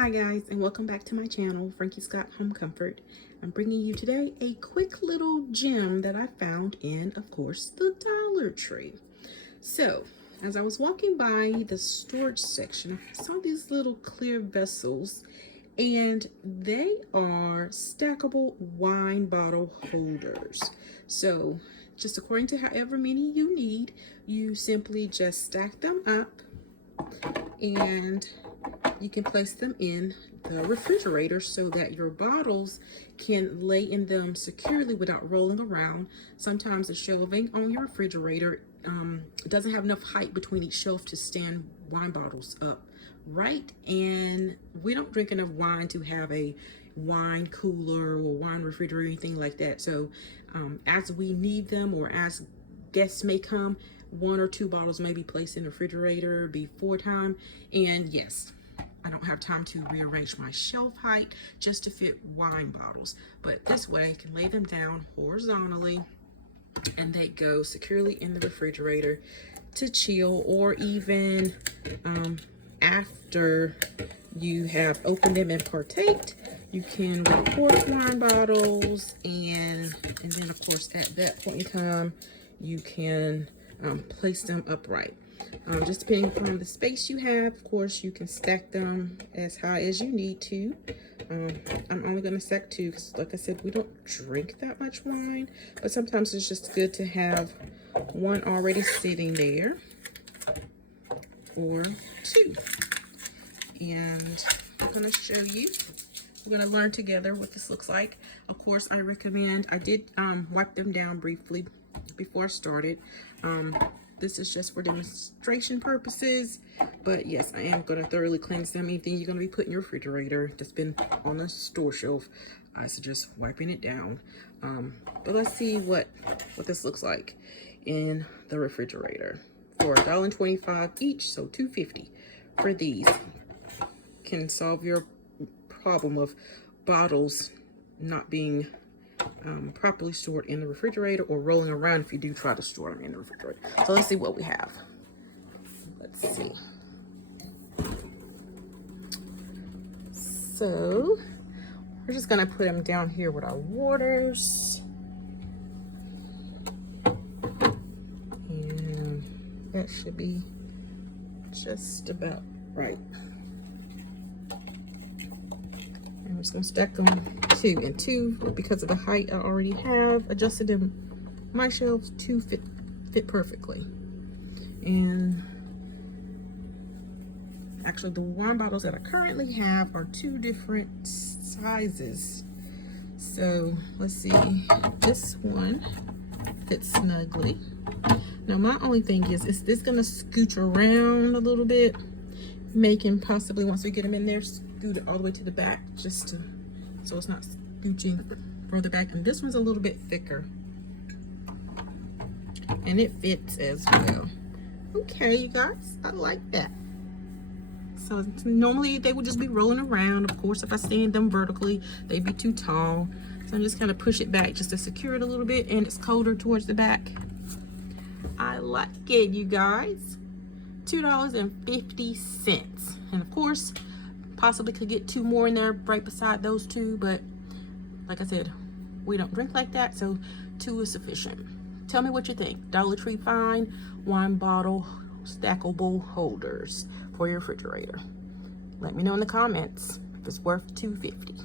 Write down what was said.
Hi guys, and welcome back to my channel, Frankie Scott Home Comfort. I'm bringing you today a quick little gem that I found in, of course, the Dollar Tree. So, as I was walking by the storage section, I saw these little clear vessels, and they are stackable wine bottle holders. So, just according to however many you need, you simply just stack them up and you can place them in the refrigerator so that your bottles can lay in them securely without rolling around. Sometimes the shelving on your refrigerator doesn't have enough height between each shelf to stand wine bottles up, right? And we don't drink enough wine to have a wine cooler or wine refrigerator or anything like that. So as we need them or as guests may come, one or two bottles may be placed in the refrigerator before time. And yes, I don't have time to rearrange my shelf height just to fit wine bottles, but this way I can lay them down horizontally and they go securely in the refrigerator to chill, or even after you have opened them and partaked, you can record wine bottles, and then of course at that point in time you can place them upright. Just depending upon the space you have, of course, you can stack them as high as you need to. I'm only going to stack two because, like I said, we don't drink that much wine, but sometimes it's just good to have one already sitting there, or two. And I'm going to show you. We're going to learn together what this looks like. Of course, I did wipe them down briefly before I started. This is just for demonstration purposes, but yes, I am going to thoroughly cleanse them. Anything you're going to be putting in your refrigerator that's been on the store shelf, I suggest wiping it down. But let's see what this looks like in the refrigerator. For $1.25 each, so $2.50 for these. Can solve your problem of bottles not being properly stored in the refrigerator or rolling around if you do try to store them in the refrigerator. So let's see what we have. Let's see. So we're just gonna put them down here with our waters, and that should be just about right. I'm just gonna stack them two and two because of the height I already have adjusted them. My shelves to fit perfectly. And actually the wine bottles that I currently have are two different sizes. So let's see, this one fits snugly. Now my only thing is this gonna scooch around a little bit, making possibly, once we get them in there, scoot it all the way to the back, just to so it's not scooching further back. And this one's a little bit thicker and it fits as well. Okay, you guys, I like that. So normally they would just be rolling around. Of course, if I stand them vertically, they'd be too tall. So I'm just gonna push it back just to secure it a little bit, and it's colder towards the back. I like it, you guys. $2.50. And of course, possibly could get two more in there right beside those two, but like I said, we don't drink like that, so two is sufficient. Tell me what you think. Dollar Tree fine wine bottle stackable holders for your refrigerator. Let me know in the comments if it's worth $2.50.